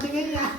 这个呀